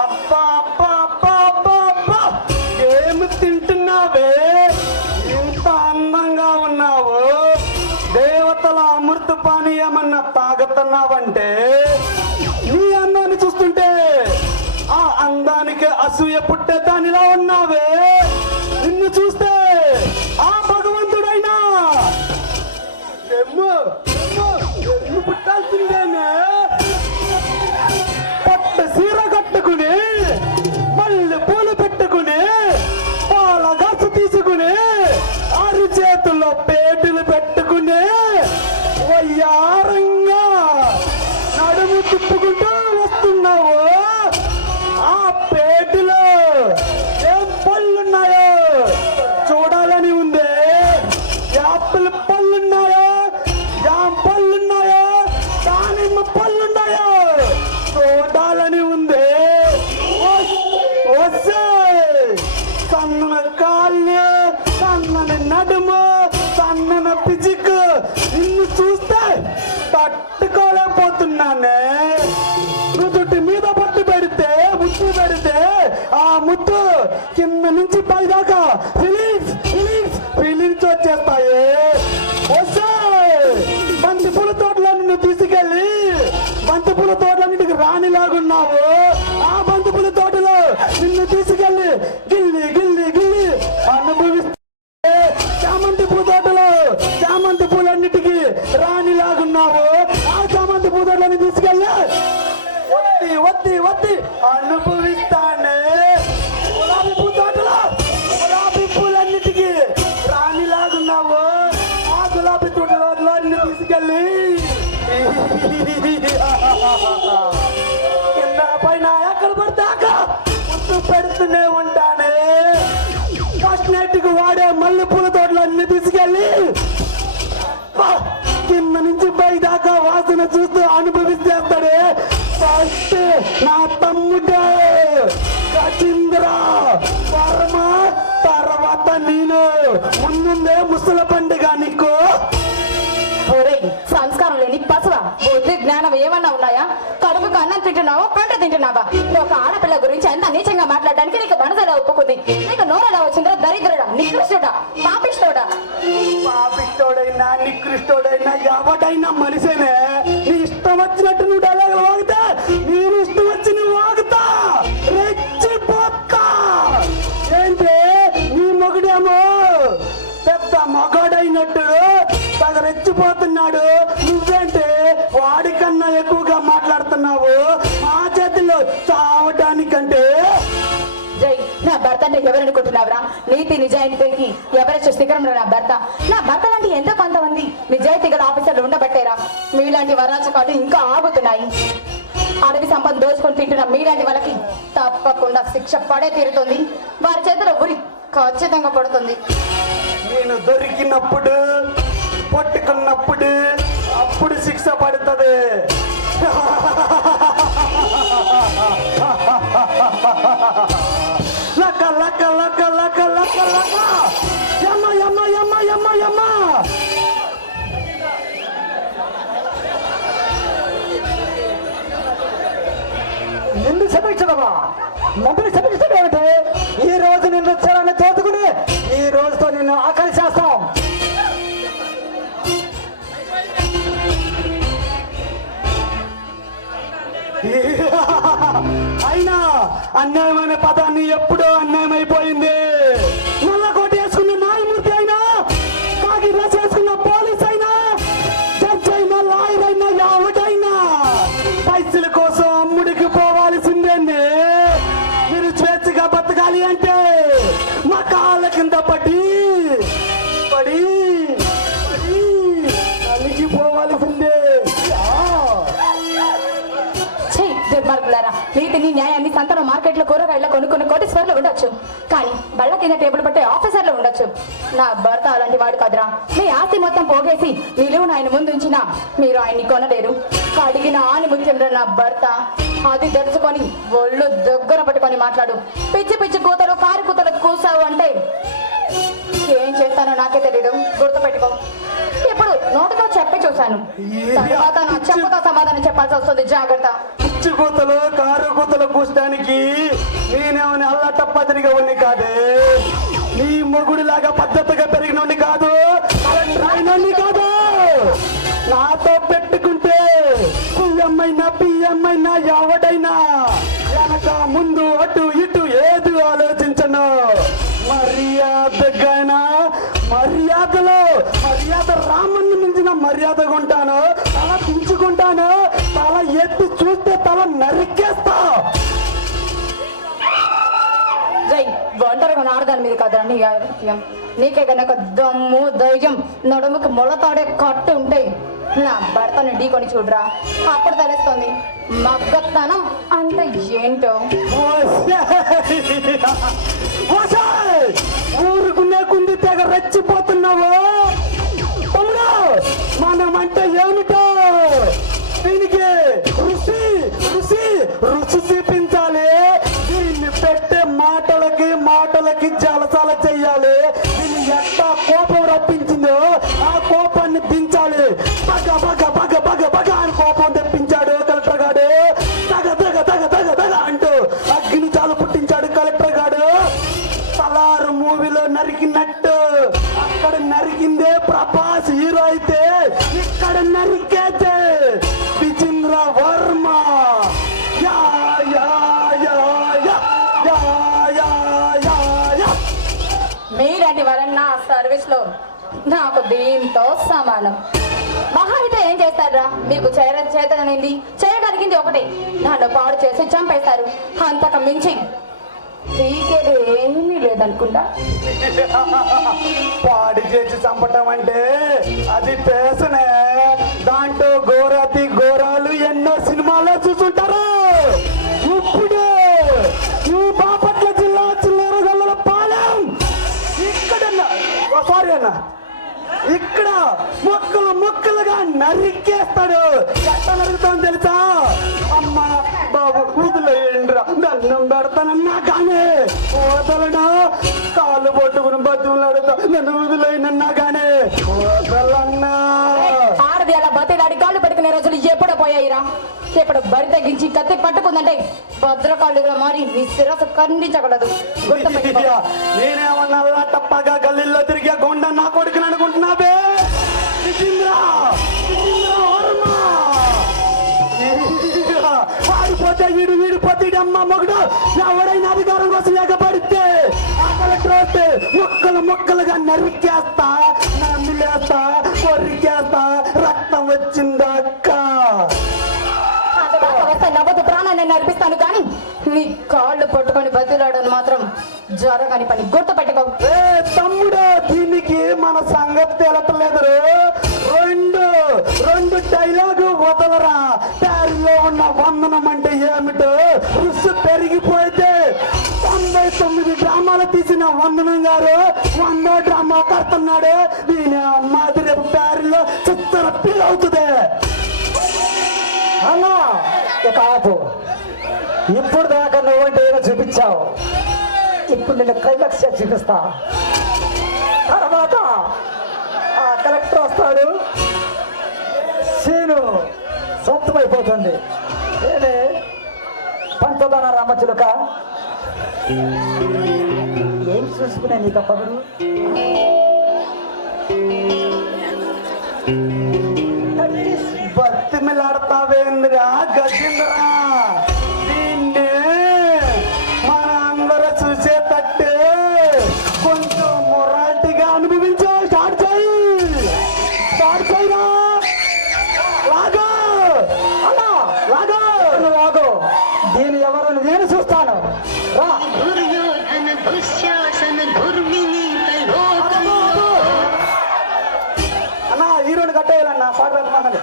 అబ్బా అబ్బా అబ్బా అబ్బా అబ్బా, ఏమి తింటున్నావే? ఇంత అందంగా ఉన్నావు. దేవతల అమృత పానీయమన్నా తాగుతున్నావంటే నీ అందాన్ని చూస్తుంటే ఆ అందానికి అసూయ పుట్టే దానిలా ఉన్నావే. నిన్ను చూస్తే ఆ భగవంతుడైనా ఎమ్ము పుట్టాల్సిందేనే. పట్ట సీర కట్టుకుని మళ్ళీ పూలు పెట్టుకుని పాల గసు తీసుకుని ఆరు చేతుల్లో పేటులు పెట్టుకుని వయ్యారంగా నడుము తిప్పుకుంటూ వస్తున్నావు. ఆ పేటులో ఏం పళ్ళున్నాయో చూడాలని ఉందే. యాపిల్ పళ్ళున్నాయో, జామ పళ్ళున్నాయో, దానిమ్మ పళ్ళున్నాయో చూడాలని ఉందే. వస్తే సన్నన కాళ్ళు, సన్నని నడుము, సన్నన పిజిక్ నిన్ను చూస్తే తట్టుకోలేకపోతున్నానే. నుదుటి మీద పట్టు పెడితే, ముద్దు పెడితే ఆ ముద్దు కింద నుంచి పైదాకా ఫీలింగ్స్ ఫీలింగ్స్ ఫీలింగ్స్ వచ్చేస్తాయి. వస్తే బంతి పూల తోటలో నిన్ను తీసుకెళ్ళి బంతి పూల తోటలన్నిటికి రాణిలాగున్నావు. ఆ బంతి పూల తోటలో నిన్ను తీసుకెళ్ళి గిల్లి గిల్లి గిల్లి అనుభవిస్తే చామంతి పూ తోటలో చామంతి పూలన్నిటికీ రాణిలాగున్నావు. ఆ చామంతి పూ తోటలని తీసుకెళ్ళి వత్తి వత్తి వత్తి అనుభవిస్తానే. గులాబీ పూ తోటలో గులాబీ పూలన్నిటికీ రాణిలాగున్నావు. ఆ గులాబీ తోటలో నిన్ను తీసుకెళ్ళి కింద పైన ఎక్కడ పడతాక ముద్దు పెడుతూనే ఉంటానే. ఫస్ట్ నైట్ కు వాడే మల్లె పూల తోటలో అన్ని తీసుకెళ్ళి కింద నుంచి పై దాకా వాసన చూస్తూ అనుభవిస్తేస్తాడే. ఫస్ట్ నా తమ్ముడే గజేంద్ర వర్మ, తర్వాత నేను. ముందుందే ముసల పండుగ నీకు. సంస్కారం లేని పశువ, బుద్ధి జ్ఞానం ఏమన్నా ఉన్నాయా? కడుపుకు అన్నం తింటున్నావా, పంట తింటున్నావా? ఒక ఆడపిల్ల గురించి ఎంత నీచంగా మాట్లాడడానికి నీకు మనసులో ఒప్పుకుంది. నీకు నోరెలా వచ్చిందో? దరిద్రుడా, నికృష్టుడా, పాపిష్టోడా? పాపిష్టోడైనా నికృష్టోడైనా ఎవడైనా మనిషేనే. నీ ఇష్టం వచ్చినట్టు నువ్వు డైలాగ్ వాగితే నేను ఇష్టం వచ్చి నువ్వు వాగుతా, రెచ్చిపోతా. ఏంటి నీ మొగుడేమో పెద్ద మగాడైనట్టు తగ రెచ్చిపోతున్నాడు. నువ్వేంటి వాడికన్నా ఎక్కువగా మాట్లాడుతున్నావు. మా చేతిలో చావడానికంటే. జై, నా భర్త అంటే ఎవరనుకుంటున్నావురా? నీతి నిజాయితీకి ఎవరు శిఖరంలో నా భర్త. నా భర్త లాంటి ఎంతో కొంతమంది నిజాయితీ గల ఆఫీసర్లు ఉండబట్టేరా మీలాంటి వరాచకాలు ఇంకా ఆగుతున్నాయి. అడవి సంపద దోచుకొని తింటున్న మీలాంటి వాళ్ళకి తప్పకుండా శిక్ష పడే తీరుతుంది. వారి చేతిలో ఉరి ఖచ్చితంగా పడుతుంది. నేను దొరికినప్పుడు పట్టుకున్నప్పుడు అప్పుడు శిక్ష పడుతుంది. లక్క లక్క లక్క లక్క లక్క లక్క యమ్మ యమ్మ యమ్మ యమ్మ యమ్మ. నిన్ను క్షమించడమా? మమ్మల్ని క్షమించడం ఏమిటి? ఈ రోజు నిన్ను వచ్చారని తోచుకుని ఈ రోజుతో నిన్ను ఆకలి చేస్తాం. అయినా అన్యాయమైన పదాన్ని ఎప్పుడో అన్యాయం అయిపోయింది. నల్ల కోట వేసుకున్న న్యాయమూర్తి అయినా, కాకి డ్రెస్ వేసుకున్న పోలీస్ అయినా, జడ్జి అయినా, లాయర్ అయినా, ఎవడైనా పైసల కోసం అమ్ముడికి పోవాల్సిందేంది. మీరు స్వేచ్ఛగా బతకాలి అంటే మా కాళ్ళ కింద పడి పడి పడి అలిగిపోవాల్సిందే. దుర్మార్గులారా, నీతిని న్యాయాన్ని సంతలో మార్కెట్లో కూరగాయల కొనుక్కుని కోటీశ్వర్లు ఉండొచ్చు, కానీ బళ్ళ కింద టేబుల్ పట్టే ఆఫీసర్లు ఉండొచ్చు. నా భర్త అలాంటి వాడు కాదురా. మీ ఆస్తి మొత్తం పోగేసి నిలువును ఆయన ముందు ఉంచినా మీరు ఆయన్ని కొనలేరు. కడిగిన ఆని ముత్యంలో నా భర్త. అది తెరుచుకొని ఒళ్ళు దగ్గర పట్టుకొని మాట్లాడు. పిచ్చి పిచ్చి కూతలు కారు కూతలు కూసావు అంటే ఏం చేస్తానో నాకే తెలియదు. గుర్తుపెట్టుకో. ఇప్పుడు నోటితో చెప్పి చూసా. వచ్చాను. తర్వాత నా చెప్పుతో సమాధానం చెప్పాల్సి వస్తుంది, జాగ్రత్త. పిచ్చి కూతలు కారు కూతలు కూర్చడానికి నేనేమని అల్లటప్పదిగా ఉన్ని కాదే. నీ మొగుడిలాగా పద్ధతిగా పెరిగినోని కాదు, రాయినోని కాదు. నాతో పెట్టుకుంటే పిఎంఐనా ఎవడైనా వెనక ముందు అటు ఇటు ఏది ఆలోచించను. మర్యాద రామన్ని మించిన మర్యాదగా ఉంటాను. తల దించుకుంటాను, తల ఎత్తి చూస్తే తల నరికేస్తా. జై ఒంటరిగా ఆడదాని మీద కదరా నీ ఆరోగ్యం. నీకే కనుక దమ్ము ధైర్యం నడుముకి మొలతాడే కట్టు ఉంటే నా భర్తను ఢీకొని చూడరా, అప్పుడు తెలుస్తుంది మగ్గతనం అంటే ఏంటో. ఊరుకునే కుంది తెగ రెచ్చిపోతున్నావు. మనమంటే ఏమిటో దీనికి రుచి చూపించాలి. దీన్ని పెట్టే మాటలకి జలసాల చెయ్యాలి. దీన్ని ఎట్లా కోపం రప్పించిందో ఆ కోపాన్ని దించాలి. బగ అని కోపం తెప్పించాడు కలెక్టర్ గాడు. తగ అంటూ అగ్ని చాలు పుట్టించాడు కలెక్టర్ గాడు. సలారు మూవీలో నరికినట్టు అక్కడ నరికిందే ప్రభాస్ హీరో అయితే ఇక్కడ నరికేదే విజేంద్ర వర్మ. మీలాంటి వాళ్ళని నా సర్వీస్ లో నాకు దీంతో సమానం. మహా అయితే ఏం చేస్తారా? మీకు చేతనైంది చేయగలిగింది ఒకటే, నన్ను పాడు చేసి చంపేస్తారు. అంతకు మించి పీకేది ఏమీ లేదనుకుంటా. పాడి చేసి చంపటం అంటే అది పేసనే. దాంట్లో ఘోరాతి ఘోరాలు ఎన్నో సినిమాలో చూసుంటారు. ఇప్పుడు ఈ బాపట్ల జిల్లా చిల్లరగొల్ల పాలెం ఇక్కడ మొక్కలుగా నరికేస్తాడు. ఎట్లా నరుగుతాను తెలుసా? అమ్మ బాబు వదిలేయండిరా, దండం పెడతానన్నా కానీ వదలడా. కాళ్ళు పట్టుకుని బతుకులాడుతా, నన్ను వదిలేయనన్నా కానీ వదలన్నా. ఆడది అలా బతిలాడి కాళ్ళు పట్టుకునే రోజులు ఎప్పుడో పోయాయిరా. ఇప్పుడు బరి తగ్గించి కత్తి పట్టుకుందంటే భద్రకాళ్ళుగా మారి నీ శిరస్సు ఖండించగలదు. నేనేమన్నా టప్పగా గల్లీల్లో తిరిగే గుండా నా కొడుకుని అనుకుంటున్నావే? వాడిపోతే వీడిపోతే అమ్మ మగుడు ఎవడైనా అధికారం కోసం ఎగబడితే ఆ కలెక్టర్ మొక్కలుగా నరికేస్తా, నమ్మిలేస్తా, కొరికేస్తా. రక్తం వచ్చిందా అక్క? నవ్వదు ప్రాణాన్ని నడిపిస్తాను కానీ నీ కాళ్ళు పట్టుకొని బతులాడని మాత్రం జరగని పని, గుర్తు పెట్టుకో. తమ్ముడు, దీనికి మన సంగతి తెలపలేదు. రెండు డైలాగు వదలరా. ప్యారిలో ఉన్న వందనం అంటే ఏమిటో రుసు పెరిగిపోతే 99 డ్రామాలు తీసిన వందనం గారు 100 డ్రామా కడుతున్నాడు. దీని అమ్మాది రేపు ప్యారిలో చిత్తర పిల్ అవుతుంది అన్నా. కాదు, ఇప్పుడు దాకా నువ్వంటే ఏదో చూపించావు, ఇప్పుడు నేను క్లైమాక్స్ చూపిస్తా. తర్వాత ఆ కలెక్టర్ వస్తాడు, సీను సొంతమైపోతుంది. నేనే పంచదార రామచిలుక. ఏం చూసుకునే నీకు పదరు? బతిమిలాడతావేంద్రా గజేంద్రా? దీన్ని మన అందరూ చూసేటట్టు కొంచెం మొరాలిటీగా అనుభవించు. స్టార్ట్ చేయరా. లాగో అన్నా, లాగో. దీని ఎవరు నేను చూస్తాను. రా. అన్నా హీరోని కట్టేయాలన్నా, పాట పెట్టమన్నది.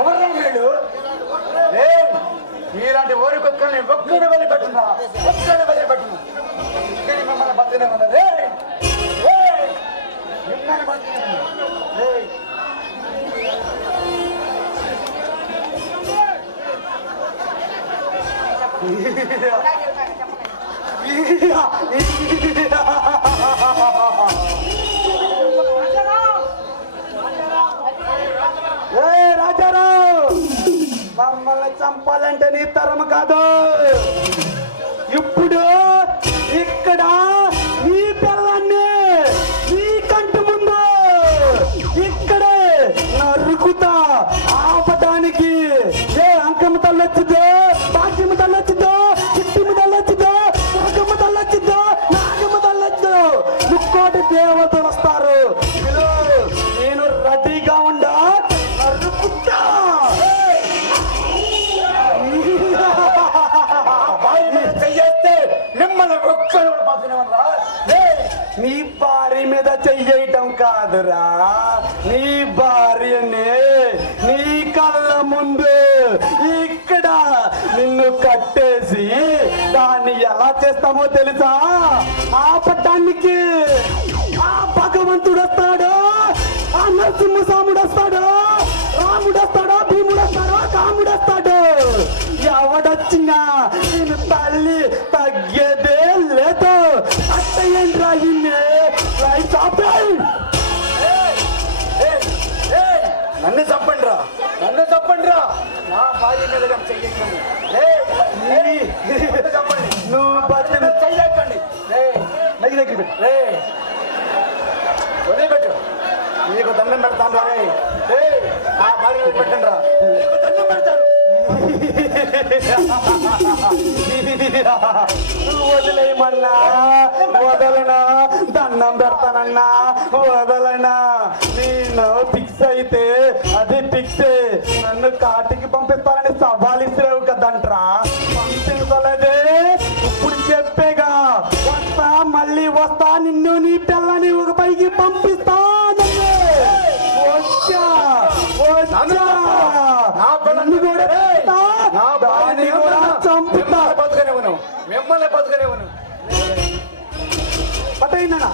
ఎవరు వీళ్ళు? మీలాంటి ఓరి కుక్కల్ని ఒక్కడి వదిలిపెట్టున్నా. ఏ రాజారావు, మమ్మల్ని చంపాలంటే నీ తరం కాదు. ఇప్పుడు ఇక్కడ నీ పిల్లల్ని నీ కంటి ముందు ఇక్కడే నరుకుతా. ఆపటానికి ఏ అంకమ్మ తల్లొచ్చిందో, భాగ్యమ్మ తల్లొచ్చిందో, చిట్టిమ్మ తల్లొచ్చిందో, నాగమ్మ తల్లొచ్చిందో, నాగమ్మ తల్లొచ్చు, ముక్కోటి దేవతలు వస్తారు. నేను రెడీగా ఉండా, నరుకుతా. చెయ్యేస్తే మిమ్మల్ని ఒక్కరు బతినేవరా. నీ భార్య మీద చెయ్యటం కాదురా, నీ భార్యని నీ కళ్ళ ముందు ఇక్కడ నిన్ను కట్టేసి దాన్ని ఎలా చేస్తామో తెలుసా? ఆపటానికి ఆ భగవంతుడు వస్తాడు, ఆ నరసింహస్వాముడు వస్తాడు, రాముడు వస్తాడు, భీముడు వస్తాడు, కాముడు వస్తాడు. ఎవడొచ్చినా నేను తల్లి తగ్గేదే లేదు. అట్టయ్యండ్రా ఇన్నే రైట్ ఆపేయ్. నన్ను చంపండిరా, నన్ను చంపండిరా. నా భార్య మీద చెయ్యకండి. చంపండి. నువ్వు బతిన చెయ్యకండి. దగ్గర పెట్టు. వదిలిపెట్టు. నీకు దండం పెడతాను రా. నా భార్య మీద పెట్టండి రా. నీకు దండం పెడతాను. వదిలేయమన్నా వదలనా, దండం పెడతానన్నా వదలనా. నేను ఫిక్స్ అయితే అది ఫిక్సే. నన్ను కాటికి పంపిస్తానని సవాల్ ఇస్తావు కదంట్రా. పంపించలేదే, ఇప్పుడు చెప్పేగా వస్తా, మళ్ళీ వస్తా, నిన్ను నీ పిల్లని ఒక పైకి పంపిస్తా. వచ్చా వచ్చా నన్ను కూడా దాన్ని కూడా చంపుతా. బతుకనేవను, మిమ్మల్ని బతుకనేవను. పట్టయిందన్నా.